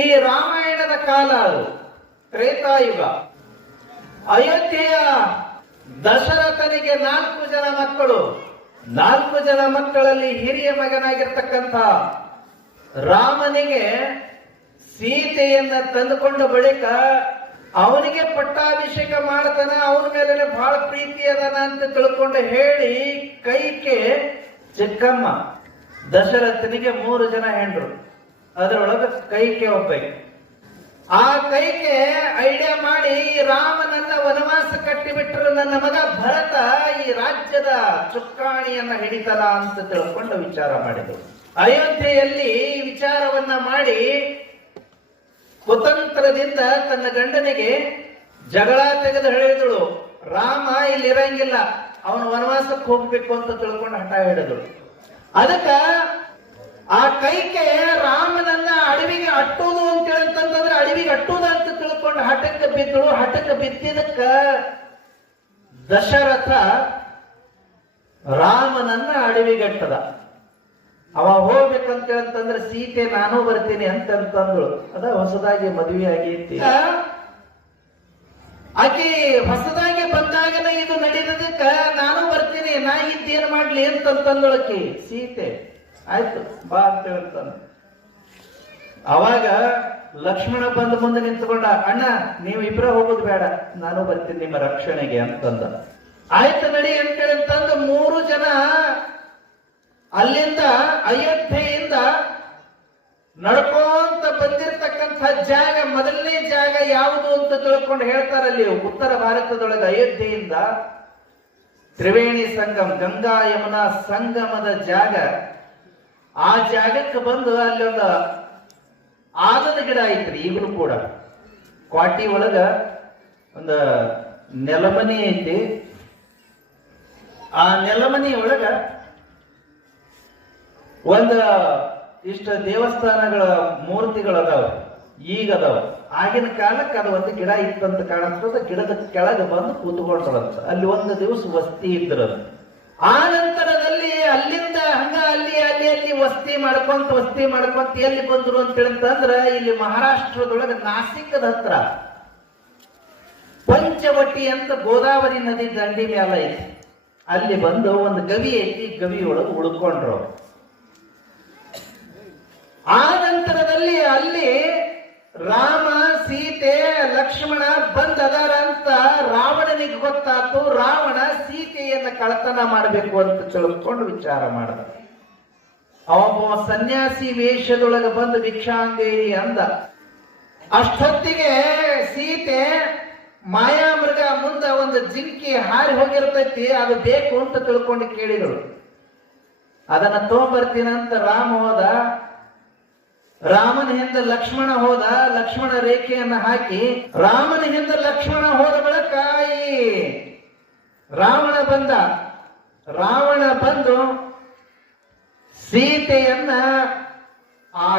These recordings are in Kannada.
ಈ ರಾಮಾಯಣದ ಕಾಲ ತ್ರೇತಾಯುಗ. ಅಯೋಧ್ಯೆಯ ದಶರಥನಿಗೆ 4 ಜನ ಮಕ್ಕಳು. 4 ಜನ ಮಕ್ಕಳಲ್ಲಿ ಹಿರಿಯ ಮಗನಾಗಿರ್ತಕ್ಕಂಥ ರಾಮನಿಗೆ ಸೀತೆಯನ್ನ ತಂದುಕೊಂಡ ಬಳಿಕ ಅವನಿಗೆ ಪಟ್ಟಾಭಿಷೇಕ ಮಾಡ್ತಾನ, ಅವನ ಮೇಲೆ ಬಹಳ ಪ್ರೀತಿ ಅದನ ಅಂತ ತಿಳ್ಕೊಂಡು ಹೇಳಿ ಕೈಕೆ ಚಿಕ್ಕಮ್ಮ ದಶರಥನಿಗೆ 3 ಜನ ಹೆಂಡ್ರು. ಅದರೊಳಗೆ ಕೈಕೆ ಒಬ್ಬ. ಆ ಕೈಕೆ ಐಡಿಯಾ ಮಾಡಿ ರಾಮನನ್ನ ವನವಾಸ ಕಟ್ಟಿಬಿಟ್ರು, ನನ್ನ ಮಗ ಭರತ ಈ ರಾಜ್ಯದ ಚುಕ್ಕಾಣಿಯನ್ನ ಹಿಡಿತಲ್ಲ ಅಂತ ತಿಳ್ಕೊಂಡು ವಿಚಾರ ಮಾಡಿದ್ರು. ಅಯೋಧ್ಯೆಯಲ್ಲಿ ವಿಚಾರವನ್ನ ಮಾಡಿ ಕುತಂತ್ರದಿಂದ ತನ್ನ ಗಂಡನಿಗೆ ಜಗಳ ತೆಗೆದು ಹೇಳಿದಳು, ರಾಮ ಇಲ್ಲಿ ಇರಂಗಿಲ್ಲ, ಅವನು ವನವಾಸಕ್ಕೆ ಹೋಗ್ಬೇಕು ಅಂತ ತಿಳ್ಕೊಂಡು ಹಠ ಹಿಡಿದಳು. ಅದಕ್ಕ ಆ ಕೈಕೆ ರಾಮನನ್ನ ಅಡವಿಗೆ ಅಟ್ಟುವುದು ಅಂತ ಹೇಳ್ತಂದ್ರೆ ಅಡವಿಗೆ ಅಟ್ಟುವುದು ಅಂತ ತಿಳ್ಕೊಂಡು ಹಠಕ್ಕೆ ಬಿದ್ದಳು. ಹಠಕ್ಕೆ ಬಿದ್ದಿದ್ದಕ್ಕ ದಶರಥ ರಾಮನನ್ನ ಅಡವಿಗಟ್ಟದ. ಅವ ಹೋಗ್ಬೇಕಂತ ಹೇಳ್ತಂದ್ರೆ ಸೀತೆ ನಾನು ಬರ್ತೀನಿ ಅಂತಂದಳು. ಅದ ಹೊಸದಾಗಿ ಮದುವೆ ಆಗೈತಿ. ಆಕೆ ಹೊಸದಾಗಿ ಬಂದಾಗನ ಇದು ನಡೆದದಕ್ಕ ನಾನು ಬರ್ತೀನಿ, ನಾ ಇದ್ದೇನು ಮಾಡ್ಲಿ ಅಂತಂದಳಕಿ ಸೀತೆ. ಆಯ್ತು ಬಾ ಅಂತ ಹೇಳ್ತಾನ. ಅವಾಗ ಲಕ್ಷ್ಮಣ ಬಂದು ಮುಂದೆ ನಿಂತ್ಕೊಂಡ, ಅಣ್ಣ ನೀವು ಇಬ್ರ ಹೋಗೋದು ಬೇಡ, ನಾನು ಬರ್ತೀನಿ ನಿಮ್ಮ ರಕ್ಷಣೆಗೆ ಅಂತಂದ. ಆಯ್ತು ನಡಿ ಅಂತಂದು 3 ಜನ ಅಲ್ಲಿಂದ ಅಯೋಧ್ಯೆಯಿಂದ ನಡ್ಕೊಂತ ಬಂದಿರತಕ್ಕಂಥ ಜಾಗ, ಮೊದಲನೇ ಜಾಗ ಯಾವುದು ಅಂತ ತಿಳ್ಕೊಂಡು ಹೇಳ್ತಾರಲ್ಲಿ. ಉತ್ತರ ಭಾರತದೊಳಗೆ ಅಯೋಧ್ಯೆಯಿಂದ ತ್ರಿವೇಣಿ ಸಂಗಮ, ಗಂಗಾ ಯಮುನಾ ಸಂಗಮದ ಜಾಗ. ಆ ಜಾಗಕ್ಕೆ ಬಂದು ಅಲ್ಲಿ ಒಂದು ಆಲದ ಗಿಡ ಐತ್ರಿ. ಈಗಲೂ ಕೂಡ ಕ್ವಾಟಿ ಒಳಗ ಒಂದು ನೆಲಮನಿ ಐತಿ. ಆ ನೆಲಮನಿ ಒಳಗ ಒಂದು ಇಷ್ಟ ದೇವಸ್ಥಾನಗಳ ಮೂರ್ತಿಗಳದಾವ, ಈಗ ಅದಾವ. ಆಗಿನ ಕಾಲಕ್ಕೆ ಅದು ಒಂದು ಗಿಡ ಇತ್ತಂತ ಕಾಣಿಸ್ತದ. ಗಿಡದ ಕೆಳಗೆ ಬಂದು ಕೂತ್ಕೊಂಡ್ರಂತ. ಅಲ್ಲಿ ಒಂದು ದಿವಸ ವಸ್ತಿ ಇದ್ರ. ಆ ನಂತರದಲ್ಲಿ ಅಲ್ಲಿಂದ ಹಂಗ ಅಲ್ಲಿ ಅಲ್ಲಿ ಅಲ್ಲಿ ವಸ್ತಿ ಮಾಡ್ಕೊಂತ ಎಲ್ಲಿ ಬಂದ್ರು ಅಂತ ಹೇಳ್ತಂದ್ರ ಇಲ್ಲಿ ಮಹಾರಾಷ್ಟ್ರದೊಳಗೆ ನಾಸಿಕದ ಹತ್ರ ಪಂಚವಟಿ ಅಂತ ಗೋದಾವರಿ ನದಿ ದಂಡಿ ಮ್ಯಾಲ ಐತಿ. ಅಲ್ಲಿ ಬಂದು ಒಂದು ಗವಿ ಐತಿ, ಗವಿಯೊಳಗೆ ಉಳ್ಕೊಂಡ್ರು. ಆ ನಂತರದಲ್ಲಿ ಅಲ್ಲಿ ರಾಮ ಸೀತೆ ಲಕ್ಷ್ಮಣ ಬಂದದಾರ ಅಂತ ರಾವಣನಿಗೆ ಗೊತ್ತಾತು. ರಾವಣ ಸೀತೆಯನ್ನ ಕಳತನ ಮಾಡಬೇಕು ಅಂತ ತಿಳ್ಕೊಂಡು ವಿಚಾರ ಮಾಡಿದ. ಅವೊಬ್ಬ ಸನ್ಯಾಸಿ ವೇಷದೊಳಗೆ ಬಂದು ಭಿಕ್ಷಾಂಗೇರಿ ಅಂದ. ಅಷ್ಟೊತ್ತಿಗೆ ಸೀತೆ ಮಾಯಾಮೃಗ ಮುಂದ ಒಂದು ಜಿಂಕಿ ಹಾರಿ ಹೋಗಿರ್ತೈತಿ, ಅದು ಬೇಕು ಅಂತ ತಿಳ್ಕೊಂಡು ಕೇಳಿದಳು. ಅದನ್ನ ತಗೊಂಡ್ಬರ್ತೀನಂತ ರಾಮ ಹೋದ. ರಾಮನ ಹಿಂದೆ ಲಕ್ಷ್ಮಣ ಹೋದ. ಲಕ್ಷ್ಮಣ ರೇಖೆಯನ್ನ ಹಾಕಿ ರಾಮನ ಹಿಂದೆ ಲಕ್ಷ್ಮಣ ಹೋದ ಬಳಿಕ ಈ ರಾವಣ ಬಂದ. ರಾವಣ ಬಂದು ಸೀತೆಯನ್ನ ಆ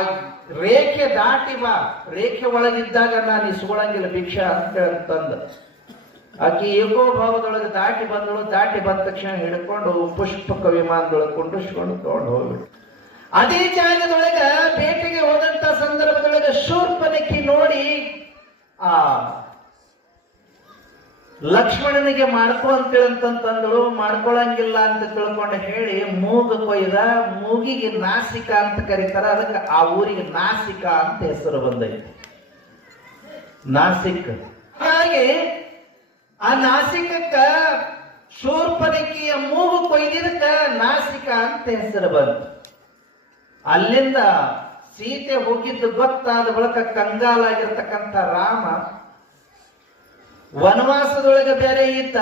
ರೇಖೆ ದಾಟಿ ಬಾ, ರೇಖೆ ಒಳಗಿದ್ದಾಗ ನಾನು ಇಸ್ಕೊಳಂಗಿಲ್ಲ ಭಿಕ್ಷಾ ಅಂತಂದ. ಆಕಿ ಏಕೋಭಾವದೊಳಗೆ ದಾಟಿ ಬಂದಳು. ದಾಟಿ ಬಂದ ತಕ್ಷಣ ಹಿಡ್ಕೊಂಡು ಪುಷ್ಪಕ ವಿಮಾನದೊಳಗೆ ಕೊಂಡಿಸ್ಕೊಂಡು ತಗೊಂಡು ಹೋಗ್ಬಿಟ್ಟು ಅದೇ ಜಾಗದೊಳಗ ಬೇಟೆಗೆ ಹೋದಂತ ಸಂದರ್ಭದೊಳಗೆ ಶೂರ್ಪನಖಿ ನೋಡಿ ಆ ಲಕ್ಷ್ಮಣನಿಗೆ ಮಾಡ್ಕೊ ಅಂತೇಳಂತಂದಳು. ಮಾಡ್ಕೊಳಂಗಿಲ್ಲ ಅಂತ ತಿಳ್ಕೊಂಡು ಹೇಳಿ ಮೂಗು ಕೊಯ್ದ. ಮೂಗಿಗೆ ನಾಸಿಕ ಅಂತ ಕರೀತಾರ. ಅದಕ್ಕೆ ಆ ಊರಿಗೆ ನಾಸಿಕ ಅಂತ ಹೆಸರು ಬಂದೈತಿ, ನಾಸಿಕ್. ಹಾಗೆ ಆ ನಾಸಿಕಕ್ಕ ಶೂರ್ಪನಖಿಯ ಮೂಗು ಕೊಯ್ದಿದಕ್ಕ ನಾಸಿಕ ಅಂತ ಹೆಸರು ಬಂತು. ಅಲ್ಲಿಂದ ಸೀತೆ ಹೋಗಿದ್ದು ಗೊತ್ತಾದ ಬಳಿಕ ಕಂಗಾಲಾಗಿರ್ತಕ್ಕಂಥ ರಾಮ ವನವಾಸದೊಳಗೆ ಬೇರೆ ಇದ್ದ.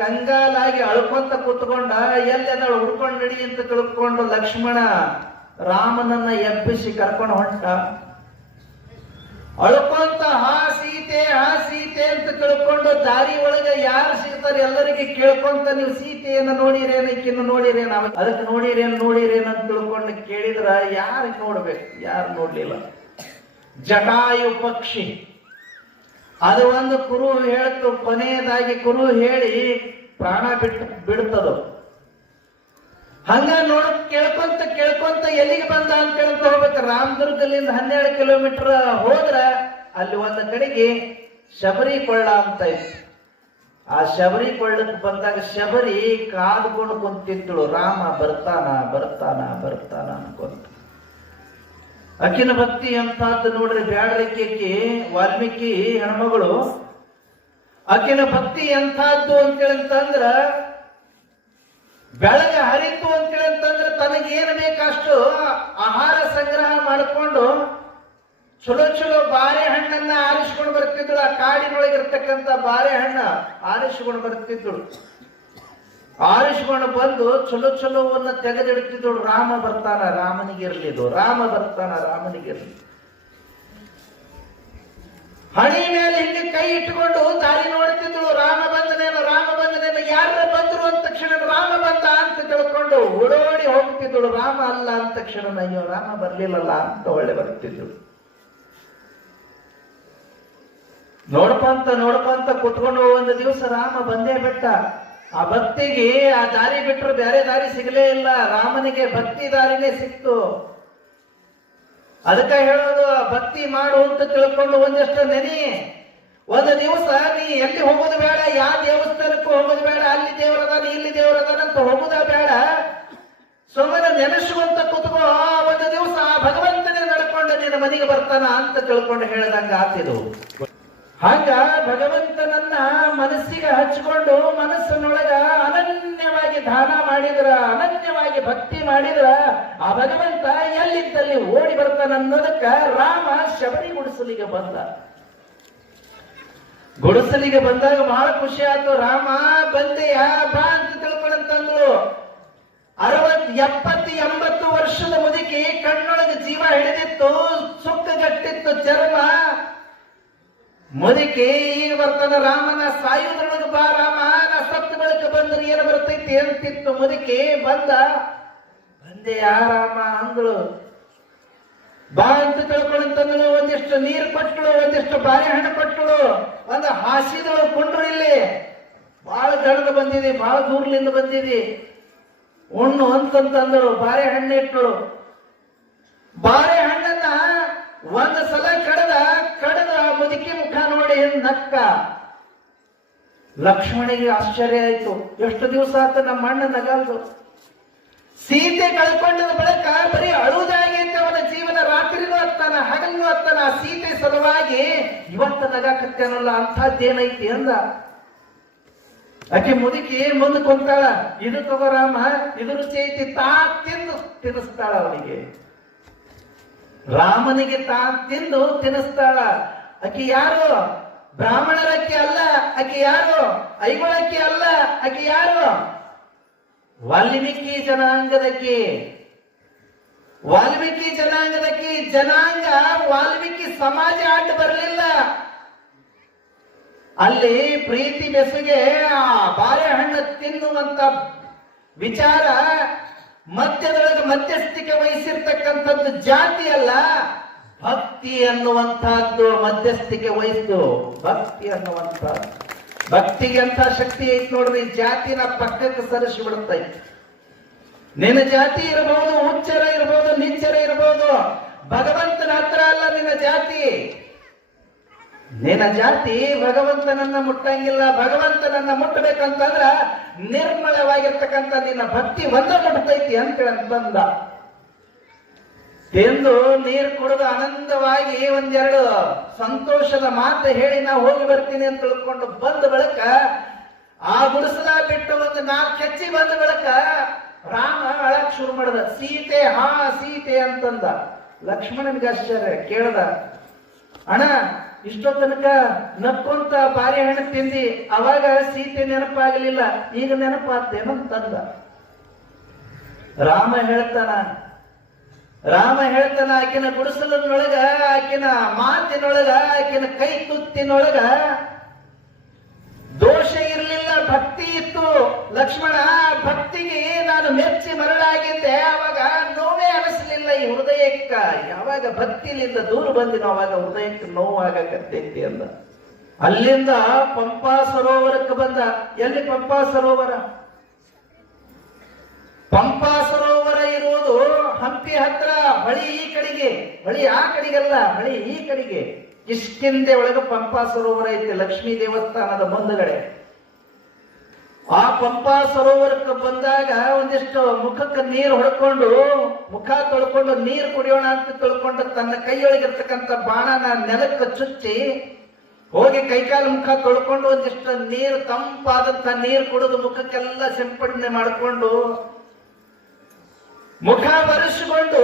ಕಂಗಾಲಾಗಿ ಅಳ್ಕೊಂತ ಕೂತ್ಕೊಂಡ. ಎಲ್ಲೆದಳು ಹುಡ್ಕೊಂಡು ನಡಿ ಅಂತ ತಿಳ್ಕೊಂಡು ಲಕ್ಷ್ಮಣ ರಾಮನನ್ನ ಎಬ್ಬಿಸಿ ಕರ್ಕೊಂಡು ಹೊಂಟ. ಅಳ್ಕೊಂತ ಹಾ ಸೀತೆ ಅಂತ ತಿಳ್ಕೊಂಡು ದಾರಿ ಒಳಗೆ ಯಾರು ಸಿಗ್ತಾರೆ ಎಲ್ಲರಿಗೆ ಕೇಳ್ಕೊಂತ ನೀವು ಸೀತೆಯನ್ನ ನೋಡಿರೇನ, ಈಕಿನ್ನು ನೋಡಿರೇನ, ಅದಕ್ಕೆ ನೋಡಿರೇನ್ ಅಂತ ತಿಳ್ಕೊಂಡು ಕೇಳಿದ್ರ ಯಾರಿಗೆ ನೋಡ್ಬೇಕು, ಯಾರು ನೋಡ್ಲಿಲ್ಲ. ಜಟಾಯು ಪಕ್ಷಿ ಅದು ಒಂದು ಕುರು ಹೇಳ್ತು. ಕೊನೆಯದಾಗಿ ಕುರು ಹೇಳಿ ಪ್ರಾಣ ಬಿಡ್ತದ. ಹಂಗ ನೋಡ ಕೇಳ್ಕೊಂತ ಎಲ್ಲಿಗೆ ಬಂದ ಅಂತ ಹೇಳ್ತಾ ರಾಮದುರ್ಗದಿಂದ 12 ಕಿಲೋಮೀಟರ್ ಹೋದ್ರ ಅಲ್ಲಿ ಒಂದು ಕಡೆಗೆ ಶಬರಿ ಕೊಳ್ಳ ಅಂತ ಇತ್ತು. ಆ ಶಬರಿ ಕೊಳ್ಳಕ್ಕೆ ಬಂದಾಗ ಶಬರಿ ಕಾದ್ಕೊಂಡು ಕುಂತಿದ್ದಳು, ರಾಮ ಬರ್ತಾನ ಬರ್ತಾನ ಬರ್ತಾನ ಅನ್ಕೊಂತ. ಅಕ್ಕಿನ ಭಕ್ತಿ ಅಂತದ್ದು ನೋಡ್ರಿ, ಬ್ಯಾಡ್ರಿಕೆ ವಾಲ್ಮೀಕಿ ಹೆಣ್ಮಗಳು. ಅಕ್ಕಿನ ಭಕ್ತಿ ಎಂಥದ್ದು ಅಂತೇಳಂತಂದ್ರ ಬೆಳಗ್ಗೆ ಹರಿತು ಅಂತೇಳಂತಂದ್ರ ತನಗೇನು ಬೇಕಷ್ಟು ಆಹಾರ ಸಂಗ್ರಹ ಮಾಡಿಕೊಂಡು ಚಲೋ ಚಲೋ ಬಾರೆಹಣ್ಣನ್ನ ಆರಿಸ್ಕೊಂಡು ಬರ್ತಿದ್ದಳು. ಆ ಕಾಡಿನೊಳಗಿರ್ತಕ್ಕಂಥ ಬಾರೆಹಣ್ಣ ಆರಿಸ್ಕೊಂಡು ಬರ್ತಿದ್ದಳು. ಆರಿಸ್ಕೊಂಡು ಬಂದು ಚಲೋ ಚಲೋವನ್ನ ತೆಗೆದಿಡ್ತಿದ್ದಳು. ರಾಮ ಬರ್ತಾನ ರಾಮನಿಗಿರ್ಲಿದು, ರಾಮ ಬರ್ತಾನ ರಾಮನಿಗಿರ್ಲಿ. ಹಣಿ ಮೇಲೆ ಹಿಂಗೆ ಕೈ ಇಟ್ಟುಕೊಂಡು ದಾರಿ ನೋಡ್ತಿದ್ದಳು. ರಾಮ ಬಂದನೇನು ರಾಮ ಬಂದನೇನು, ಯಾರ ಬಂದ್ರು ಅಂದ ತಕ್ಷಣ ರಾಮ ಬಂದ ಅಂತ ತಿಳ್ಕೊಂಡು ಓಡೋಡಿ ಹೋಗ್ತಿದ್ದಳು. ರಾಮ ಅಲ್ಲ ಅಂದ ತಕ್ಷಣ ಅಯ್ಯೋ ರಾಮ ಬರ್ಲಿಲ್ಲಲ್ಲ ಅಂತ ಒಳ್ಳೆ ಬರ್ತಿದ್ದಳು. ನೋಡ್ಕೊಂತ ಕುತ್ಕೊಂಡು ಒಂದು ದಿವಸ ರಾಮ ಬಂದೇ ಬಿಟ್ಟ. ಆ ಭಕ್ತಿಗೆ ಆ ದಾರಿ ಬಿಟ್ಟರು ಬೇರೆ ದಾರಿ ಸಿಗಲೇ ಇಲ್ಲ. ರಾಮನಿಗೆ ಭಕ್ತಿ ದಾರಿನೇ ಸಿಕ್ತು. ಅದಕ್ಕೆ ಹೇಳೋದು, ಭಕ್ತಿ ಮಾಡು ಅಂತ ತಿಳ್ಕೊಂಡು ಒಂದಷ್ಟು ನೆನಿ. ಒಂದು ದಿವಸ ನೀ ಎಲ್ಲಿ ಹೋಗೋದು ಬೇಡ, ಯಾವ ದೇವಸ್ಥಾನಕ್ಕೂ ಹೋಗೋದು ಬೇಡ, ಅಲ್ಲಿ ದೇವರದಾನ ಇಲ್ಲಿ ದೇವರದಾನ ಅಂತ ಹೋಗುದ ಬೇಡ, ಸುಮ್ಮನೆ ನೆನೆಸುವಂತ ಕುತ್ಕೋ. ಒಂದು ದಿವಸ ಆ ಭಗವಂತನೇ ನಡ್ಕೊಂಡು ನಿನ್ನ ಮನೆಗೆ ಬರ್ತಾನ ಅಂತ ತಿಳ್ಕೊಂಡು ಹೇಳ್ದಂಗ ಆತಿದು. ಹಂಗ ಭಗವಂತನನ್ನ ಮನಸ್ಸಿಗೆ ಹಚ್ಕೊಂಡು ಮನಸ್ಸಿನೊಳಗ ಅನನ್ಯವಾಗಿ ದಾನ ಮಾಡಿದ್ರ, ಅನನ್ಯವಾಗಿ ಭಕ್ತಿ ಮಾಡಿದ್ರ ಆ ಭಗವಂತ ಎಲ್ಲಿದ್ದಲ್ಲಿ ಓಡಿ ಬರ್ತಾನ ಅನ್ನೋದಕ್ಕ ರಾಮ ಶಬರಿ ಗುಡಿಸಲಿಗೆ ಬಂದ. ಗುಡಿಸಲಿಗೆ ಬಂದಾಗ ಬಹಳ ಖುಷಿ ಆಯ್ತು. ರಾಮ ಬಂದೆಯ ಬಾ ಅಂತ ತಿಳ್ಕೊಂಡಂತಂದ್ರು. 60, 70, 80 ವರ್ಷದ ಮುದುಕಿ, ಕಣ್ಣೊಳಗೆ ಜೀವ ಹಿಡಿದಿತ್ತು, ಸುಕ್ಕಗಟ್ಟಿತ್ತು ಚರ್ಮ. ಮುದುಕಿ ಈಗ ಬರ್ತಾನ ರಾಮನ ಸಾಯುವುದ್ರೊಳಗೆ ಬಾ ರಾಮ, ನಾ ಸತ್ತು ಬಳಿಕ ಬಂದ್ರೆ ಏನು ಬರ್ತೈತಿ ಅಂತಿತ್ತು. ಮುದುಕಿ ಬಂದೆ ರಾಮ ಅಂದಳು. ಬಾ ಅಂತ ತಿಳ್ಕೊಂಡಂತಂದಳು. ಒಂದಿಷ್ಟು ನೀರು ಕೊಟ್ಟಳು, ಒಂದಿಷ್ಟು ಬಾಳೆಹಣ್ಣು ಕೊಟ್ಟಳು, ಒಂದು ಹಾಸಿದಳು. ಕುಂಡ್ರು ಇಲ್ಲಿ ಬಹಳ ದಡದ ಬಂದಿದೆ, ಬಹಳ ದೂರ್ಲಿಂದ ಬಂದಿದೆ, ಉಣ್ಣು ಅಂತಂತಂದಳು. ಬಾಳೆಹಣ್ಣು ಇಟ್ಟಳು. ಬಾಳೆಹಣ್ಣನ್ನ ಒಂದು ಸಲ ಕಡದ ಮುದುಕಿ ಮುಖ ನೋಡಿ ನಕ್ಕ. ಲಕ್ಷ್ಮಣಿಗೆ ಆಶ್ಚರ್ಯ ಆಯ್ತು. ಎಷ್ಟು ದಿವಸ ಆತ ನಮ್ಮ ಅಣ್ಣ ನಗಲ್ದು. ಸೀತೆ ಕಳ್ಕೊಂಡದ ಬಳಿಕ ಬರೀ ಅಳುವುದಾಗೈತೆ ಅವನ ಜೀವನ. ರಾತ್ರಿನೂ ಹತ್ತಾನ, ಹಗಲೂ ಹತ್ತಾನ. ಆ ಸೀತೆ ಸಲುವಾಗಿ ಇವತ್ತು ನಗಾಕತ್ತೇನಲ್ಲ, ಅಂಥದ್ದೇನೈತಿ ಅಂದ. ಆಕೆ ಮುದುಕಿ ಮುಂದೆ ಕುಂತಾಳ. ಇದು ತಗೋರಾಮ, ಇದು ರುಚಿ ಐತಿ, ತಾ ತಿಂದು ತಿನ್ನಿಸ್ತಾಳ ಅವನಿಗೆ. ರಾಮನಿಗೆ ತಾ ತಿಂದು ತಿನ್ನಿಸ್ತಾಳ. ಆಕೆ ಯಾರು? ಬ್ರಾಹ್ಮಣರಕ್ಕೆ ಅಲ್ಲ. ಆಕೆ ಯಾರು? ಐಗುಳಕ್ಕೆ ಅಲ್ಲ. ಆಕೆ ಯಾರು? ವಾಲ್ಮೀಕಿ ಜನಾಂಗದಕ್ಕೆ. ವಾಲ್ಮೀಕಿ ಜನಾಂಗದಕ್ಕೆ. ಜನಾಂಗ ವಾಲ್ಮೀಕಿ ಸಮಾಜ ಅಡ್ಡ ಬರಲಿಲ್ಲ. ಅಲ್ಲಿ ಪ್ರೀತಿ ಬೆಸುಗೆ ಆ ಬಾಳೆಹಣ್ಣು ತಿನ್ನುವಂತ ವಿಚಾರ ಮಧ್ಯದೊಳಗೆ ಮಧ್ಯಸ್ಥಿಕೆ ವಹಿಸಿರ್ತಕ್ಕಂಥದ್ದು ಜಾತಿ ಅಲ್ಲ, ಭಕ್ತಿ ಅನ್ನುವಂತಹದ್ದು ಮಧ್ಯಸ್ಥಿಕೆ ವಹಿಸ್ತು. ಭಕ್ತಿ ಅನ್ನುವಂಥದ್ದು, ಭಕ್ತಿಗೆ ಅಂತ ಶಕ್ತಿ ಐತಿ ನೋಡ್ರಿ. ಜಾತಿನ ಪಕ್ಕಕ್ಕೆ ಸರಿಸಿ ಬಿಡುತ್ತೈತಿ. ನಿನ್ನ ಜಾತಿ ಇರಬಹುದು, ಉಚ್ಚರ ಇರಬಹುದು, ನಿಚ್ಚರ ಇರಬಹುದು, ಭಗವಂತನ ಹತ್ರ ಅಲ್ಲ ನಿನ್ನ ಜಾತಿ. ನಿನ್ನ ಜಾತಿ ಭಗವಂತನನ್ನ ಮುಟ್ಟಂಗಿಲ್ಲ. ಭಗವಂತನನ್ನ ಮುಟ್ಟಬೇಕಂತಂದ್ರ ನಿರ್ಮಲವಾಗಿರ್ತಕ್ಕಂಥ ನಿನ್ನ ಭಕ್ತಿ ಒಂದ ಮುಟ್ಟತೈತಿ ಅಂತ ಬಂದ. ತಿಂದು ನೀರು ಕುಡಿದು ಆನಂದವಾಗಿ ಒಂದೆರಡು ಸಂತೋಷದ ಮಾತು ಹೇಳಿ ನಾ ಹೋಗಿ ಬರ್ತೀನಿ ಅಂತ ತಿಳ್ಕೊಂಡು ಬಂದ ಬಳಿಕ ಆ ಗುಡಿಸಲ ಬಿಟ್ಟು ಒಂದು 4 ಹೆಜ್ಜೆ ಬಂದ ಬಳಿಕ ರಾಮ ಅಳಕ್ ಶುರು ಮಾಡಿದ. ಸೀತೆ, ಹಾ ಸೀತೆ ಅಂತಂದ. ಲಕ್ಷ್ಮಣನಿಗೆ ಆಶ್ಚರ್ಯ. ಕೇಳ್ದ, ಅಣ್ಣ ಇಷ್ಟೋ ತನಕ ನಕ್ಕೊಂತ ಬಾಳೆಹಣ್ಣು ತಿಂದಿ, ಅವಾಗ ಸೀತೆ ನೆನಪಾಗಲಿಲ್ಲ, ಈಗ ನೆನಪಾತೇನಂತಂದ. ರಾಮ ಹೇಳ್ತಾನ ಆಕಿನ ಗುಡಿಸಲಿನೊಳಗ, ಆಕಿನ ಮಾತಿನೊಳಗ, ಆಕಿನ ಕೈ ತುತ್ತಿನೊಳಗ ದೋಷ ಇರಲಿಲ್ಲ, ಭಕ್ತಿ ಇತ್ತು. ಲಕ್ಷ್ಮಣ, ಭಕ್ತಿಗೆ ನಾನು ಮೆಚ್ಚಿ ಮರಳಾಗಿದ್ದೆ, ಅವಾಗ ನೋವೇ ಅನಿಸಲಿಲ್ಲ ಈ ಹೃದಯಕ್ಕ. ಯಾವಾಗ ಭಕ್ತಿಲಿಂದ ದೂರ ಬಂದಿನೋ ಅವಾಗ ಹೃದಯಕ್ಕೆ ನೋವಾಗಕತ್ತೈತಿ ಅಂದ. ಅಲ್ಲಿಂದ ಪಂಪಾ ಸರೋವರಕ್ಕೆ ಬಂದ. ಎಲ್ಲಿ ಪಂಪಾ ಸರೋವರ? ಪಂಪಾ ಸರೋವರ ಇರುವುದು ಹಂಪಿ ಹತ್ರ, ಹೊಳಿ ಈ ಕಡೆಗೆ, ಹೊಳಿ ಆ ಕಡೆಗೆಲ್ಲ, ಹೊಳಿ ಈ ಕಡೆಗೆ. ಕಿಷ್ಕಿಂದೆ ಒಳಗೆ ಪಂಪಾ ಸರೋವರ ಐತಿ, ಲಕ್ಷ್ಮೀ ದೇವಸ್ಥಾನದ ಮುಂದುಗಡೆ. ಆ ಪಂಪಾ ಸರೋವರಕ್ಕೆ ಬಂದಾಗ ಒಂದಿಷ್ಟು ಮುಖಕ್ಕೆ ನೀರು ಹೊಡ್ಕೊಂಡು, ಮುಖ ತೊಳ್ಕೊಂಡು ನೀರು ಕುಡಿಯೋಣ ಅಂತ ತಿಳ್ಕೊಂಡು ತನ್ನ ಕೈಯೊಳಗಿರ್ತಕ್ಕಂಥ ಬಾಣನ ನೆಲಕ್ಕೆ ಚುಚ್ಚಿ ಹೋಗಿ ಕೈಕಾಲು ಮುಖ ತೊಳ್ಕೊಂಡು ಒಂದಿಷ್ಟು ನೀರು, ತಂಪಾದಂತ ನೀರು ಕುಡಿದು ಮುಖಕ್ಕೆಲ್ಲ ಸಿಂಪಡಣೆ ಮಾಡಿಕೊಂಡು ಮುಖ ಬರೆಸಿಕೊಂಡು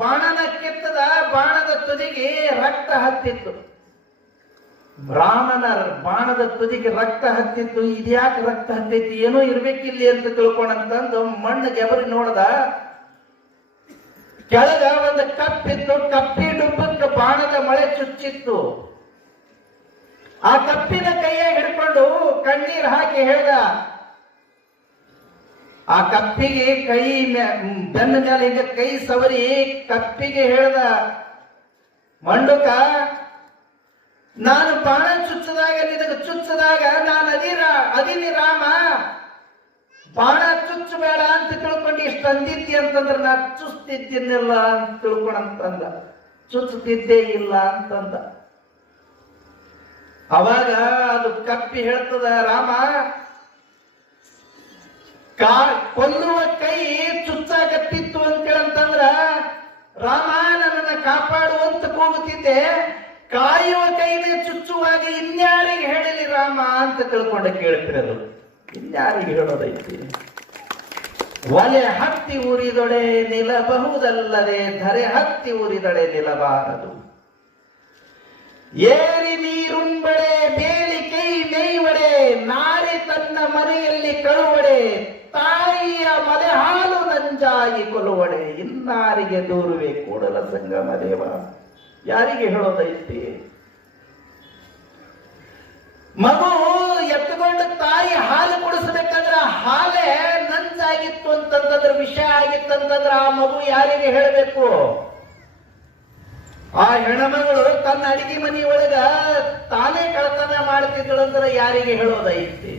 ಬಾಣನ ಕಿತ್ತದ, ಬಾಣದ ತುದಿಗೆ ರಕ್ತ ಹತ್ತಿತ್ತು. ರಾಮನ ಬಾಣದ ತುದಿಗೆ ರಕ್ತ ಹತ್ತಿತ್ತು. ಇದ್ಯಾಕೆ ರಕ್ತ ಹತ್ತೈತಿ, ಏನೋ ಇರ್ಬೇಕಿಲ್ಲಿ ಅಂತ ತಿಳ್ಕೊಂಡಂತಂದು ಮಣ್ಣು ಗೆಬರಿ ನೋಡ್ದ. ಕೆಳಗ ಒಂದು ಕಪ್ಪಿತ್ತು, ಕಪ್ಪಿ ಡುಬ್ಬಕ್ಕೆ ಬಾಣದ ಮಳೆ ಚುಚ್ಚಿತ್ತು. ಆ ಕಪ್ಪಿನ ಕೈಯ ಹಿಡ್ಕೊಂಡು ಕಣ್ಣೀರ್ ಹಾಕಿ ಹೇಳ್ದ. ಆ ಕಪ್ಪಿಗೆ ಕೈ ಬೆನ್ನ ಮೇಲೆ ಹಿಂಗ ಕೈ ಸವರಿ ಕಪ್ಪಿಗೆ ಹೇಳ್ದ, ಮಂಡುಕ, ನಾನು ಬಾಣ ಚುಚ್ಚದಾಗ, ನಿನಗೆ ಚುಚ್ಚದಾಗ ನಾನು ಅದೀನಿ ರಾಮ, ಬಾಣ ಚುಚ್ಚಬೇಡ ಅಂತ ತಿಳ್ಕೊಂಡು ಇಷ್ಟು ಅಂದಿದ್ದಿ ಅಂತಂದ್ರೆ ನಾ ಚುಚ್ತಿದ್ದೀನಿಲ್ಲ ಅಂತ ತಿಳ್ಕೊಂಡಂತಂದ, ಚುಚ್ಚುತ್ತಿದ್ದೇ ಇಲ್ಲ ಅಂತಂದ. ಅವಾಗ ಅದು ಕಪ್ಪಿ ಹೇಳ್ತದ, ರಾಮ, ಕೊಲ್ಲುವ ಕೈ ಚುಚ್ಚಾಕತ್ತಿತ್ತು ಅಂತೇಳಂತಂದ್ರ ರಾಮ ನನ್ನನ್ನ ಕಾಪಾಡುವಂತ ಕೂಗುತ್ತಿದ್ದೆ, ಕಾಯುವ ಕೈನೇ ಚುಚ್ಚುವಾಗ ಇನ್ಯಾರಿಗೆ ಹೇಳಲಿ ರಾಮ ಅಂತ ತಿಳ್ಕೊಂಡ ಕೇಳ್ತಿರೋದು. ಇನ್ಯಾರಿಗೆ ಹೇಳೋದೈತಿ? ಒಲೆ ಹತ್ತಿ ಉರಿದೊಡೆ ನಿಲ್ಲಬಹುದಲ್ಲದೆ ಧರೆ ಹತ್ತಿ ಉರಿದೊಡೆ ನಿಲ್ಲಬಾರದು. ಏರಿ ನೀರುಂಬಡೆ ಬೇಲಿ ಕೈ ಮೇಯ್ವಡೆ, ನಾರಿ ತನ್ನ ಮನೆಯಲ್ಲಿ ಕಳುವಡೆ, ತಾಯಿಯ ಮಲೆ ಹಾಲು ನಂಜಾಗಿ ಕೊಲುವಡೆ, ಇನ್ನಾರಿಗೆ ದೂರುವೆ ಕೂಡಲ ಸಂಗಮ ದೇವ. ಯಾರಿಗೆ ಹೇಳೋದೈತಿ? ಮಗು ಎತ್ತುಕೊಂಡು ತಾಯಿ ಹಾಲು ಕುಡಿಸ್ಬೇಕಂದ್ರ ಹಾಲೇ ನಂಜಾಗಿತ್ತು ಅಂತಂದ್ರೆ, ವಿಷ ಆಗಿತ್ತಂತಂದ್ರ ಆ ಮಗು ಯಾರಿಗೆ ಹೇಳಬೇಕು? ಆ ಹೆಣ್ಮಗಳು ತನ್ನ ಅಡಿಗೆ ಮನೆಯೊಳಗ ತಾನೇ ಕಳತನ ಮಾಡ್ತಿದ್ದಳಂದ್ರೆ ಯಾರಿಗೆ ಹೇಳೋದೈತಿ?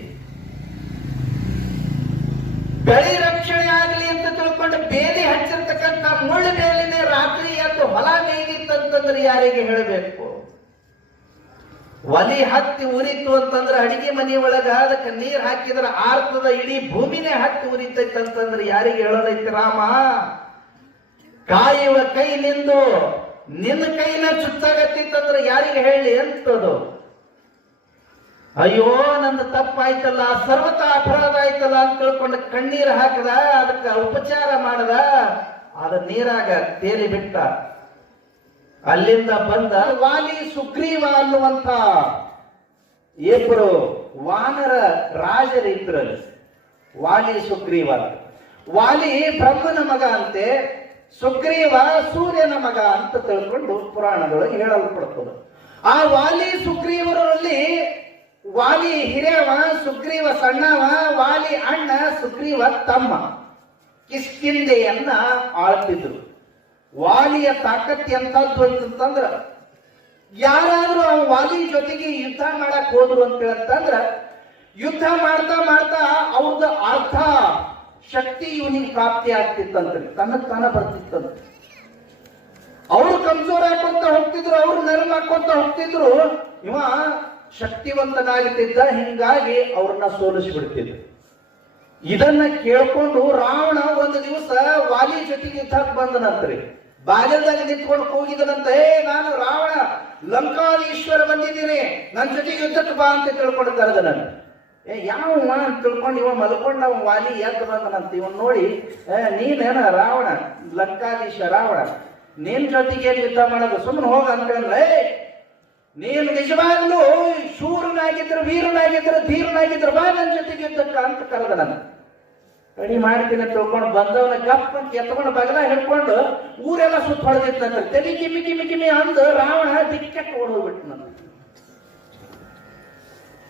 ಬೆಳೆ ರಕ್ಷಣೆ ಆಗಲಿ ಅಂತ ತಿಳ್ಕೊಂಡು ಬೇಲಿ ಹಚ್ಚಿರ್ತಕ್ಕಂಥ ಮುಳ್ಳು ಬೇಲಿನೇ ರಾತ್ರಿ ಎದ್ದು ಹೊಲ ಮೇಯ್ದಿತ್ತಂತಂದ್ರೆ ಯಾರಿಗೆ ಹೇಳಬೇಕು? ಒಲಿ ಹತ್ತಿ ಉರಿತು ಅಂತಂದ್ರೆ ಅಡಿಗೆ ಮನೆಯೊಳಗ ಅದಕ್ಕೆ ನೀರ್ ಹಾಕಿದ್ರೆ ಆರ್ತದ, ಇಡೀ ಭೂಮಿನೇ ಹತ್ತಿ ಉರಿತೈತಂತಂದ್ರೆ ಯಾರಿಗೆ ಹೇಳೋದೈತಿ? ರಾಮ, ಕಾಯುವ ಕೈ ನಿಂದು ನಿನ್ನ ಕೈನ ಚುಚ್ಚಾಗತ್ತಿತ್ತಂದ್ರೆ ಯಾರಿಗೆ ಹೇಳಿ ಅಂತದು? ಅಯ್ಯೋ ನಂದು ತಪ್ಪಾಯ್ತಲ್ಲ, ಸರ್ವತ ಅಪರಾಧ ಆಯ್ತಲ್ಲ ಅಂತ ತಿಳ್ಕೊಂಡು ಕಣ್ಣೀರು ಹಾಕದ, ಅದಕ್ಕೆ ಉಪಚಾರ ಮಾಡದ, ಅದ ನೀರಾಗ ತೇಲಿ ಬಿಟ್ಟ. ಅಲ್ಲಿಂದ ಬಂದ ವಾಲಿ ಸುಗ್ರೀವ ಅನ್ನುವಂತ ಇಬ್ಬರು ವಾನರ ರಾಜರಿದ್ರಲ್ಲಿ. ವಾಲಿ ಸುಗ್ರೀವ. ವಾಲಿ ಬ್ರಹ್ಮನ ಮಗ ಅಂತೆ, ಸುಗ್ರೀವ ಸೂರ್ಯನ ಮಗ ಅಂತ ತಿಳ್ಕೊಂಡು ಪುರಾಣದೊಳಗೆ ಹೇಳಲ್ಪಡ್ತದೆ. ಆ ವಾಲಿ ಸುಗ್ರೀವರಲ್ಲಿ ವಾಲಿ ಹಿರಿಯವ, ಸುಗ್ರೀವ ಸಣ್ಣವ, ವಾಲಿ ಅಣ್ಣ, ಸುಗ್ರೀವ ತಮ್ಮ. ಕಿಷ್ಕಿಂಧೆಯನ್ನ ಆಳ್ತಿದ್ರು. ವಾಲಿಯ ತಾಕತ್ತಿ ಎಂತದ್ದು ಅಂತಂದ್ರ, ಯಾರಾದ್ರೂ ಆ ವಾಲಿ ಜೊತೆಗೆ ಯುದ್ಧ ಮಾಡಕ್ ಹೋದ್ರು ಅಂತಂದ್ರ ಯುದ್ಧ ಮಾಡ್ತಾ ಮಾಡ್ತಾ ಅವ್ರದ್ದು ಅರ್ಥ ಶಕ್ತಿ ಇವನಿಗೆ ಪ್ರಾಪ್ತಿ ಆಗ್ತಿತ್ತಂತೆ, ತನ್ನಕ್ ತಾನ ಬರ್ತಿತ್ತಂತೆ. ಅವ್ರು ಕಮ್ಜೋರ್ ಹಾಕೊಂತ ಹೋಗ್ತಿದ್ರು, ಅವ್ರು ನರಮ್ ಹಾಕೊಂತ ಹೋಗ್ತಿದ್ರು, ಇವ ಶಕ್ತಿವಂತನಾಗುತ್ತಿದ್ದ. ಹಿಂಗಾಗಿ ಅವ್ರನ್ನ ಸೋಲಿಸಿಬಿಡ್ತಿದ್ರು. ಇದನ್ನ ಕೇಳ್ಕೊಂಡು ರಾವಣ ಒಂದು ದಿವಸ ವಾಲಿ ಜೊತೆಗೆ ಯುದ್ಧಕ್ಕೆ ಬಂದನಂತ್ರಿ. ಬಾಗಿಲ್ದಾಗ ನಿಂತ್ಕೊಂಡು ಕೂಗಿದನಂತೆ, ನಾನು ರಾವಣ ಲಂಕಾದೀಶ್ವರ ಬಂದಿದ್ದೀನಿ, ನನ್ನ ಜೊತೆಗೆ ಯುದ್ಧಕ್ಕೆ ಬಾ ಅಂತ ತಿಳ್ಕೊಂಡು ಕರೆದ. ನಾನು ಯಾವ ಅಂತ ತಿಳ್ಕೊಂಡು ಇವ ಮಲ್ಕೊಂಡ ವಾಲಿ ಎದ್ದು ಬಂದನಂತ. ಇವನ್ ನೋಡಿ, ನೀನೇನ ರಾವಣ, ಲಂಕಾದೀಶ ರಾವಣ, ನಿನ್ ಜೊತೆಗೆ ಯುದ್ಧ ಮಾಡೋದು, ಸುಮ್ಮನೆ ಹೋಗ ಅಂತಂದ್ರೆ, ನೀನು ನಿಜವಾಗ್ಲೂ ಶೂರನಾಗಿದ್ರು, ವೀರನಾಗಿದ್ರು, ಧೀರನಾಗಿದ್ರು, ಬಾ ನನ್ನ ಜೊತೆಗೆ ಯುದ್ಧಕ್ಕ ಅಂತ ಕರೆದ. ನಾನು ರೆಡಿ ಮಾಡ್ತೀನಿ ತಿಳ್ಕೊಂಡು ಬಂದವನ ಗಪ್ ಅಂತ ಎತ್ಕೊಂಡು ಬಗಲ ಹಿಡ್ಕೊಂಡು ಊರೆಲ್ಲ ಸುತ್ತ ಹೊಡೆದಿತ್ತಂತ. ತಲೆ ಕಿಮ್ಮಿ ಕಿಮ್ಮಿ ಕಿಮ್ಮಿ ಅಂದು ರಾವಣ ದಿಕ್ಕಕ್ಕೆ ಓಡೋಗ್ಬಿಟ್ಟು ನನ್ನ.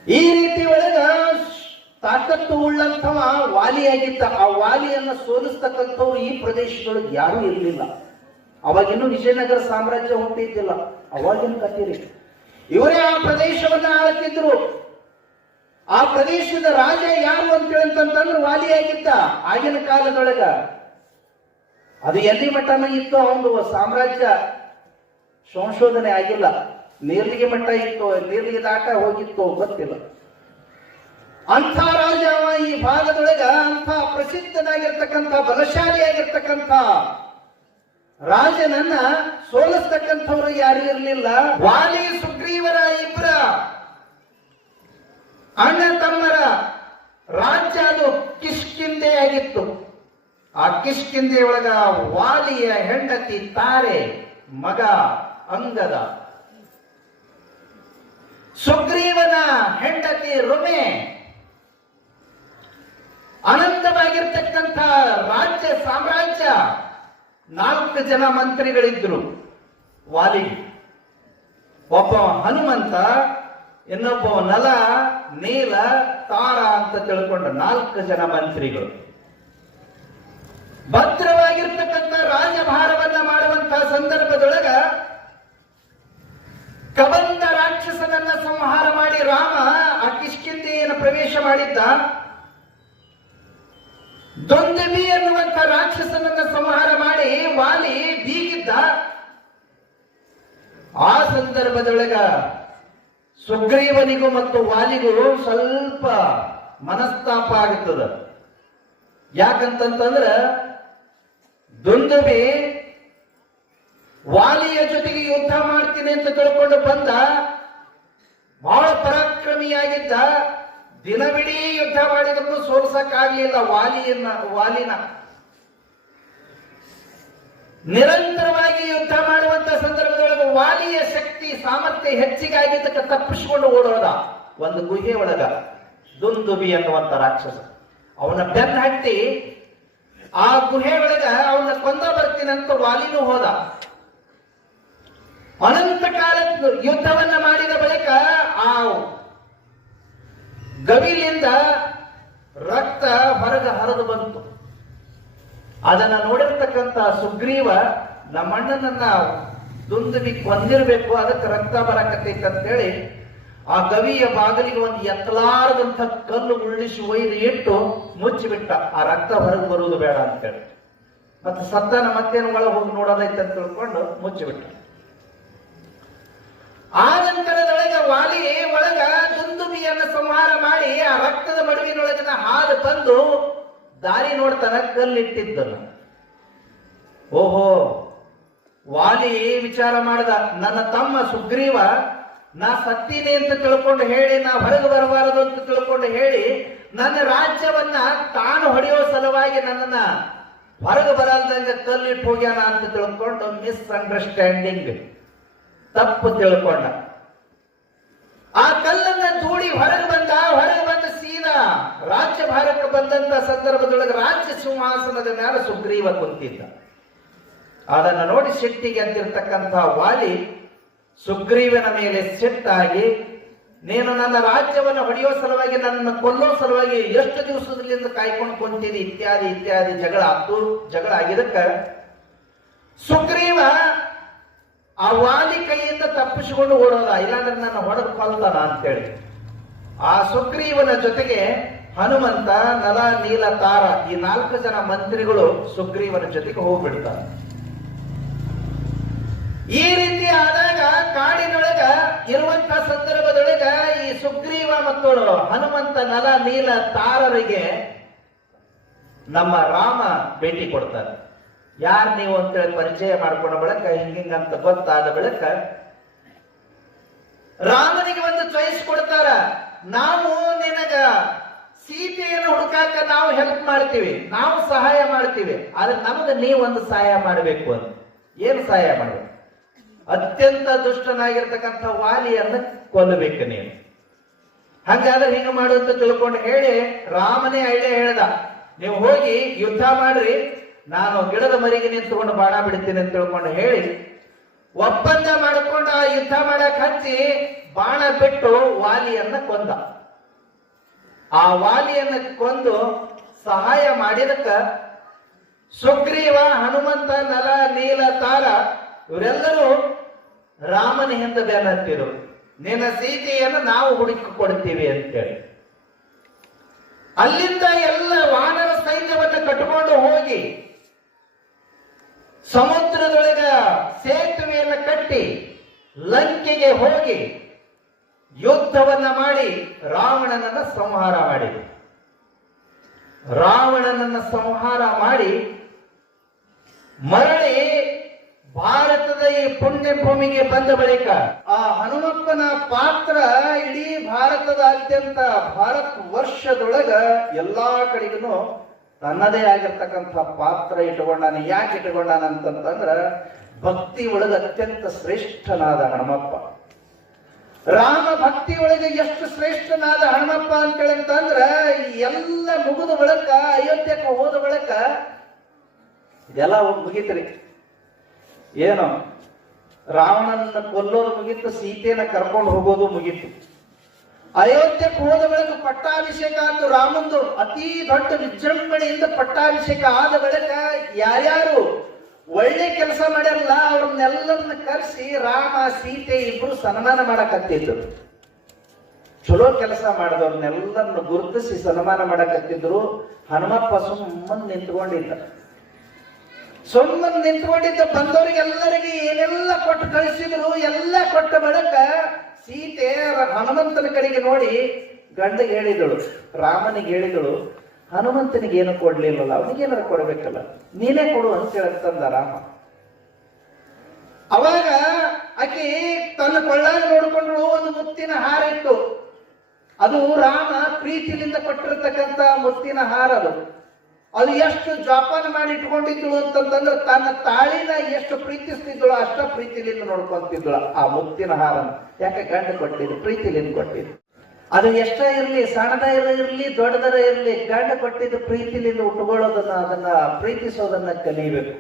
ಈ ರೀತಿ ಒಳಗ ತಾಕತ್ತು ಉಳ್ಳಂಥವ ವಾಲಿಯಾಗಿದ್ದ. ಆ ವಾಲಿಯನ್ನ ಸೋಲಿಸ್ತಕ್ಕಂಥವ್ರು ಈ ಪ್ರದೇಶದೊಳಗೆ ಯಾರೂ ಇರಲಿಲ್ಲ. ಅವಾಗಿನ್ನೂ ವಿಜಯನಗರ ಸಾಮ್ರಾಜ್ಯ ಹುಟ್ಟಿದ್ದಿಲ್ಲ, ಅವಾಗಿನ ಕಥೆರಿ. ಇವರೇ ಆ ಪ್ರದೇಶವನ್ನ ಆಳ್ತಿದ್ರು. ಆ ಪ್ರದೇಶದ ರಾಜ ಯಾರು ಅಂತೇಳಂತಂದ್ರೆ ವಾಲಿಯಾಗಿದ್ದ ಆಗಿನ ಕಾಲದೊಳಗ. ಅದು ಎಲ್ಲಿ ಮಟ್ಟನೂ ಇತ್ತು, ಅವನು ಸಾಮ್ರಾಜ್ಯ ಸಂಶೋಧನೆ ಆಗಿಲ್ಲ. ನೀರ್ಲಿಗೆ ಮಟ್ಟ ಇತ್ತು, ನೀರ್ಲಿಗೆ ದಾಟ ಹೋಗಿತ್ತು ಗೊತ್ತಿಲ್ಲ. ಅಂಥ ರಾಜ ಈ ಭಾಗದೊಳಗ ಅಂಥ ಪ್ರಸಿದ್ಧನಾಗಿರ್ತಕ್ಕಂಥ ಬಲಶಾಲಿಯಾಗಿರ್ತಕ್ಕಂಥ ರಾಜನನ್ನ ಸೋಲಿಸ್ತಕ್ಕಂಥವ್ರು ಯಾರು ಇರಲಿಲ್ಲ. ವಾಲಿ ಸುಗ್ರೀವರ ಇಬ್ಬರ ಅಣ್ಣ ತಮ್ಮರ ರಾಜ್ಯ ಅದು ಕಿಷ್ಕಿಂದೆ ಆಗಿತ್ತು. ಆ ಕಿಷ್ಕಿಂದೆ ಒಳಗ ವಾಲಿಯ ಹೆಂಡತಿ ತಾರೆ, ಮಗ ಅಂಗದ, ಸುಗ್ರೀವನ ಹೆಂಡತಿ ರುಮೆ. ಅನಂತವಾಗಿರ್ತಕ್ಕಂಥ ರಾಜ್ಯ ಸಾಮ್ರಾಜ್ಯ. 4 ಜನ ಮಂತ್ರಿಗಳಿದ್ರು ವಾಲಿಗೆ. ಒಬ್ಬ ಹನುಮಂತ, ಇನ್ನೊಬ್ಬ ನಲ, ನೀಲ, ತಾರ ಅಂತ ತಿಳ್ಕೊಂಡ 4 ಜನ ಮಂತ್ರಿಗಳು. ಭದ್ರವಾಗಿರ್ತಕ್ಕಂಥ ರಾಜಭಾರವನ್ನ ಮಾಡುವಂತಹ ಸಂದರ್ಭದೊಳಗ ಕಬಂಧ ರಾಕ್ಷಸನನ್ನ ಸಂಹಾರ ಮಾಡಿ ರಾಮ ಆ ಕಿಷ್ಕಿಂಧೆಯನ್ನು ಪ್ರವೇಶ ಮಾಡಿದ್ದ. ದೊಂದಬಿ ಎನ್ನುವಂತ ರಾಕ್ಷಸನನ್ನ ಸಂಹಾರ ಮಾಡಿ ವಾಲಿ ಬೀಗಿದ್ದ. ಆ ಸಂದರ್ಭದೊಳಗ ಸುಗ್ರೀವನಿಗೂ ಮತ್ತು ವಾಲಿಗೂ ಸ್ವಲ್ಪ ಮನಸ್ತಾಪ ಆಗುತ್ತದೆ. ಯಾಕಂತಂದ್ರ ದುಂದುಬಿ ವಾಲಿಯ ಜೊತೆಗೆ ಯುದ್ಧ ಮಾಡ್ತೀನಿ ಅಂತ ತಿಳ್ಕೊಂಡು ಬಂದ. ಬಹಳ ಪರಾಕ್ರಮಿಯಾಗಿದ್ದ. ದಿನವಿಡೀ ಯುದ್ಧ ಮಾಡಿದ್ರು ಸೋಲ್ಸಕ್ಕಾಗಲಿಲ್ಲ ವಾಲಿನ. ನಿರಂತರವಾಗಿ ಯುದ್ಧ ಮಾಡುವಂತ ಸಂದರ್ಭದೊಳಗೆ ವಾಲಿಯ ಶಕ್ತಿ ಸಾಮರ್ಥ್ಯ ಹೆಚ್ಚಿಗಾಗಿದ್ದಕ್ಕೆ ತಪ್ಪಿಸಿಕೊಂಡು ಓಡೋದ ಒಂದು ಗುಹೆ ಒಳಗ. ದುಂದುಬಿ ಅನ್ನುವಂತ ರಾಕ್ಷಸ ಅವನ ಬೆನ್ನ ಹಟ್ಟಿ ಆ ಗುಹೆ ಒಳಗ ಅವನ ಕೊಂದ ಬರ್ತೀನಂತ ವಾಲಿನೂ ಹೋದ. ಅನಂತ ಕಾಲ ಯುದ್ಧವನ್ನ ಮಾಡಿದ ಬಳಿಕ ಆ ಗವಿಲಿಂದ ರಕ್ತ ಹೊರಗೆ ಹರಿದು ಬಂತು. ಅದನ್ನ ನೋಡಿರ್ತಕ್ಕಂಥ ಸುಗ್ರೀವ, ನಮ್ಮಣ್ಣನನ್ನ ದುಂದುಬಿ ಕೊಂದಿರ್ಬೇಕು, ಅದಕ್ಕೆ ರಕ್ತ ಬರಕತ್ತೈತೆ ಅಂತ ಹೇಳಿ ಆ ಗವಿಯ ಬಾಗಿಲಿಗೆ ಒಂದು ಎತ್ತಲಾರದಂಥ ಕಲ್ಲು ಉರುಳಿಸಿ ಒಯ್ದು ಇಟ್ಟು ಮುಚ್ಚಿಬಿಟ್ಟ. ಆ ರಕ್ತ ಹೊರಗೆ ಬರುವುದು ಬೇಡ ಅಂತೇಳಿ. ಮತ್ತೆ ಸತ್ತಾನ ಮತ್ತೇನು ಒಳಗೆ ಹೋಗಿ ನೋಡೋದೈತೆ ಅಂತ ತಿಳ್ಕೊಂಡು ಮುಚ್ಚಿಬಿಟ್ಟ. ಆ ನಂತರದೊಳಗೆ ವಾಲಿ ಒಳಗ ದುಂದುಬಿಯನ್ನು ಸಂಹಾರ ಮಾಡಿ ಆ ರಕ್ತದ ಮಡುವಿನೊಳಗಿನ ಹಾಲು ತಂದು ದಾರಿ ನೋಡ್ತಾನ, ಕಲ್ಲಿಟ್ಟಿದ್ದನು. ಓಹೋ, ವಾಲಿ ವಿಚಾರ ಮಾಡ್ದ, ನನ್ನ ತಮ್ಮ ಸುಗ್ರೀವ ನಾ ಸತ್ತೀನಿ ಅಂತ ತಿಳ್ಕೊಂಡು ಹೇಳಿ, ನಾ ಹೊರಗೆ ಬರಬಾರದು ಅಂತ ತಿಳ್ಕೊಂಡು ಹೇಳಿ, ನನ್ನ ರಾಜ್ಯವನ್ನ ತಾನು ಹೊಡೆಯೋ ಸಲುವಾಗಿ ನನ್ನನ್ನ ಹೊರಗೆ ಬರಲ್ದಂಗ ಕಲ್ಲಿಟ್ಟು ಹೋಗ್ಯಾನ ಅಂತ ತಿಳ್ಕೊಂಡು ಮಿಸ್ಅಂಡರ್ಸ್ಟ್ಯಾಂಡಿಂಗ್, ತಪ್ಪು ತಿಳ್ಕೊಂಡ. ಆ ಕಲ್ಲನ್ನ ದೂಡಿ ಹೊರಗೆ ಬಂದ ಸೀದಾ ರಾಜ್ಯಭಾರಕ್ಕೆ ಬಂದಂತ ಸಂದರ್ಭದೊಳಗೆ ರಾಜ್ಯ ಸಿಂಹಾಸನದ ಮೇಲೆ ಸುಗ್ರೀವ ಕುಂತಿದ್ದ. ಅದನ್ನ ನೋಡಿ ಸಿಟ್ಟಿಗೆ ಅಂತಿರ್ತಕ್ಕಂಥ ವಾಲಿ ಸುಗ್ರೀವನ ಮೇಲೆ ಸಿಟ್ಟಾಗಿ, ನೀನು ನನ್ನ ರಾಜ್ಯವನ್ನು ಹೊಡೆಯೋ ಸಲುವಾಗಿ, ನನ್ನ ಕೊಲ್ಲೋ ಸಲುವಾಗಿ ಎಷ್ಟು ದಿವಸದಿಂದ ಕಾಯ್ಕೊಂಡು ಕುಂತೀನಿ, ಇತ್ಯಾದಿ ಇತ್ಯಾದಿ ಜಗಳ ಆಯ್ತು. ಜಗಳ ಆಗಿದಕ್ಕ ಸುಗ್ರೀವ ಆ ವಾಲಿ ಕೈಯಿಂದ ತಪ್ಪಿಸಿಕೊಂಡು ಓಡೋದ, ಇಲ್ಲಾಂದ್ರೆ ನನ್ನ ಹೊಡೆದು ಕೊಲ್ತಾನ ಅಂತೇಳಿ. ಆ ಸುಗ್ರೀವನ ಜೊತೆಗೆ ಹನುಮಂತ, ನಲ, ನೀಲ, ತಾರ ಈ 4 ಜನ ಮಂತ್ರಿಗಳು ಸುಗ್ರೀವನ ಜೊತೆಗೆ ಹೋಗ್ಬಿಡ್ತಾರೆ. ಈ ರೀತಿ ಆದಾಗ ಕಾಡಿನೊಳಗ ಇರುವಂತ ಸಂದರ್ಭದೊಳಗ ಈ ಸುಗ್ರೀವ ಮತ್ತು ಹನುಮಂತ, ನಲ, ನೀಲ, ತಾರರಿಗೆ ನಮ್ಮ ರಾಮ ಭೇಟಿ ಕೊಡ್ತಾರೆ. ಯಾರು ನೀವು ಅಂತೇಳಿ ಪರಿಚಯ ಮಾಡ್ಕೊಂಡ ಬಳಿಕ ಹಿಂಗಿಂಗಂತ ಗೊತ್ತಾದ ಬಳಿಕ ರಾಮನಿಗೆ ಒಂದು ಚಾಯ್ಸ್ ಕೊಡ್ತಾರ. ನಾವು ನಿನಗ ಸೀತೆಯನ್ನು ಹುಡುಕಾಕ ನಾವು ಹೆಲ್ಪ್ ಮಾಡ್ತೀವಿ, ನಾವು ಸಹಾಯ ಮಾಡ್ತೀವಿ, ಆದ್ರೆ ನಮಗೆ ನೀವು ಒಂದು ಸಹಾಯ ಮಾಡಬೇಕು ಅಂತ. ಏನು ಸಹಾಯ ಮಾಡಬೇಕು? ಅತ್ಯಂತ ದುಷ್ಟನಾಗಿರ್ತಕ್ಕಂಥ ವಾಲಿಯನ್ನು ಕೊಲ್ಲಬೇಕು ನೀವು. ಹಾಗಾದ್ರೆ ಹಿಂಗ ಮಾಡು ಅಂತ ತಿಳ್ಕೊಂಡು ಹೇಳಿ ರಾಮನೇ ಐಡಿಯಾ ಹೇಳ್ದ, ನೀವು ಹೋಗಿ ಯುದ್ಧ ಮಾಡ್ರಿ, ನಾನು ಗಿಡದ ಮರಿಗೆ ನಿಂತ್ಕೊಂಡು ಬಾಣ ಬಿಡ್ತೀನಿ ಅಂತ ತಿಳ್ಕೊಂಡು ಹೇಳಿ ಒಪ್ಪಂದ ಮಾಡಿಕೊಂಡು ಆ ಯುದ್ಧ ಮಾಡಕ್ ಹಚ್ಚಿ ಬಾಣ ಬಿಟ್ಟು ವಾಲಿಯನ್ನ ಕೊಂದ. ಆ ವಾಲಿಯನ್ನ ಕೊಂದು ಸಹಾಯ ಮಾಡಿದಕ್ಕ ಸುಗ್ರೀವ, ಹನುಮಂತ, ನಲ, ನೀಲ, ತಾರ ಇವರೆಲ್ಲರೂ ರಾಮನ ಹಿಂದೆ ಬೆನ್ನತ್ತಿರು, ನಿನ್ನ ಸೀತೆಯನ್ನು ನಾವು ಹುಡುಕಿ ಕೊಡ್ತೀವಿ ಅಂತೇಳಿ. ಅಲ್ಲಿಂದ ಎಲ್ಲ ವಾನರ ಸೈನ್ಯವನ್ನು ಕಟ್ಟಿಕೊಂಡು ಹೋಗಿ ಸಮುದ್ರದೊಳಗ ಸೇತುವೆಯನ್ನು ಕಟ್ಟಿ ಲಂಕೆಗೆ ಹೋಗಿ ಯುದ್ಧವನ್ನ ಮಾಡಿ ರಾವಣನನ್ನ ಸಂಹಾರ ಮಾಡಿದೆ. ರಾವಣನನ್ನ ಸಂಹಾರ ಮಾಡಿ ಮರಳಿ ಭಾರತದ ಈ ಪುಣ್ಯ ಭೂಮಿಗೆ ಬಂದ ಬಳಿಕ ಆ ಹನುಮಪ್ಪನ ಪಾತ್ರ ಇಡೀ ಭಾರತದಾದ್ಯಂತ ಭಾರತ ವರ್ಷದೊಳಗ ಎಲ್ಲಾ ಕಡೆಗೂ ತನ್ನದೇ ಆಗಿರ್ತಕ್ಕಂಥ ಪಾತ್ರ ಇಟ್ಟುಕೊಂಡಾನೆ. ಯಾಕೆ ಇಟ್ಟುಕೊಂಡಾನ ಅಂತಂದ್ರ ಭಕ್ತಿ ಒಳಗ ಅತ್ಯಂತ ಶ್ರೇಷ್ಠನಾದ ಹನುಮಪ್ಪ. ರಾಮ ಭಕ್ತಿ ಒಳಗೆ ಎಷ್ಟು ಶ್ರೇಷ್ಠನಾದ ಹನುಮಪ್ಪ ಅಂತೇಳಿ ಅಂತಂದ್ರ ಎಲ್ಲ ಮುಗಿದ ಬಳಿಕ ಅಯೋಧ್ಯಕ್ಕೆ ಹೋದ ಬಳಿಕ ಇದೆಲ್ಲ ಮುಗೀತ್ರಿ. ಏನು ರಾವಣನ ಕೊಲ್ಲೋದು ಮುಗೀತು, ಸೀತೆಯನ್ನ ಕರ್ಕೊಂಡು ಹೋಗೋದು ಮುಗೀತು. ಅಯೋಧ್ಯಕ್ಕೆ ಹೋದ ಬಳಿಕ ಪಟ್ಟಾಭಿಷೇಕ ಆಯ್ತು ರಾಮಂದು. ಅತಿ ದೊಡ್ಡ ವಿಜೃಂಭಣೆಯಿಂದ ಪಟ್ಟಾಭಿಷೇಕ ಆದ ಬಳಿಕ ಯಾರ್ಯಾರು ಒಳ್ಳೆ ಕೆಲಸ ಮಾಡ್ಯಾರಲ್ಲ ಅವ್ರನ್ನೆಲ್ಲರನ್ನ ಕರೆಸಿ ರಾಮ ಸೀತೆ ಇಬ್ರು ಸನ್ಮಾನ ಮಾಡಕತ್ತಿದ್ರು. ಚಲೋ ಕೆಲಸ ಮಾಡಿದವ್ರನ್ನೆಲ್ಲರನ್ನು ಗುರುತಿಸಿ ಸನ್ಮಾನ ಮಾಡಕತ್ತಿದ್ರು. ಹನುಮಪ್ಪ ಸುಮ್ಮನೆ ನಿಂತ್ಕೊಂಡಿದ್ದ. ಬಂದವರಿಗೆಲ್ಲರಿಗೆ ಏನೆಲ್ಲ ಕೊಟ್ಟು ಕಳಿಸಿದ್ರು. ಎಲ್ಲ ಕೊಟ್ಟ ಬಳಿಕ ಸೀತೆ ಹನುಮಂತನ ಕಡೆಗೆ ನೋಡಿ ಗಂಡಗೆ ಹೇಳಿದಳು, ರಾಮನಿಗೆ ಹೇಳಿದಳು, ಹನುಮಂತನಿಗೆ ಏನು ಕೊಡ್ಲಿಲ್ಲಲ್ಲ, ಅವನಿಗೇನಾರ ಕೊಡ್ಬೇಕಲ್ಲ, ನೀನೇ ಕೊಡು ಅಂತ ಹೇಳ್ತಂದ ರಾಮ. ಅವಾಗ ಆಕೆ ತನ್ನ ಕೊಳ್ಳಾಗ ನೋಡ್ಕೊಂಡ್ರು, ಒಂದು ಮುತ್ತಿನ ಹಾರ ಇತ್ತು. ಅದು ರಾಮ ಪ್ರೀತಿಲಿಂದ ಕೊಟ್ಟಿರ್ತಕ್ಕಂಥ ಮುತ್ತಿನ ಹಾರ. ಅದು ಎಷ್ಟು ಜೋಪಾನ ಮಾಡಿ ಇಟ್ಕೊಂಡಿದ್ಳು ಅಂತಂದ್ರೆ ತನ್ನ ತಾಳಿನ ಎಷ್ಟು ಪ್ರೀತಿಸ್ತಿದ್ಳು ಅಷ್ಟ ಪ್ರೀತಿಲಿಂದ ನೋಡ್ಕೊಂತಿದ್ಳು ಆ ಮುತ್ತಿನ ಹಾರನ. ಯಾಕೆ ಗಂಡ ಕೊಟ್ಟಿದ್ದು, ಪ್ರೀತಿಲಿಂದ ಕೊಟ್ಟಿದ್ದು. ಅದು ಎಷ್ಟ ಇರ್ಲಿ, ಸಣ್ಣದ ಇರ್ಲಿ ದೊಡ್ಡದರ ಇರ್ಲಿ, ಗಂಡ ಕೊಟ್ಟಿದ್ದು ಪ್ರೀತಿಲಿಂದ ಉಟ್ಕೊಳ್ಳೋದನ್ನ, ಅದನ್ನ ಪ್ರೀತಿಸೋದನ್ನ ಕಲಿಬೇಕು.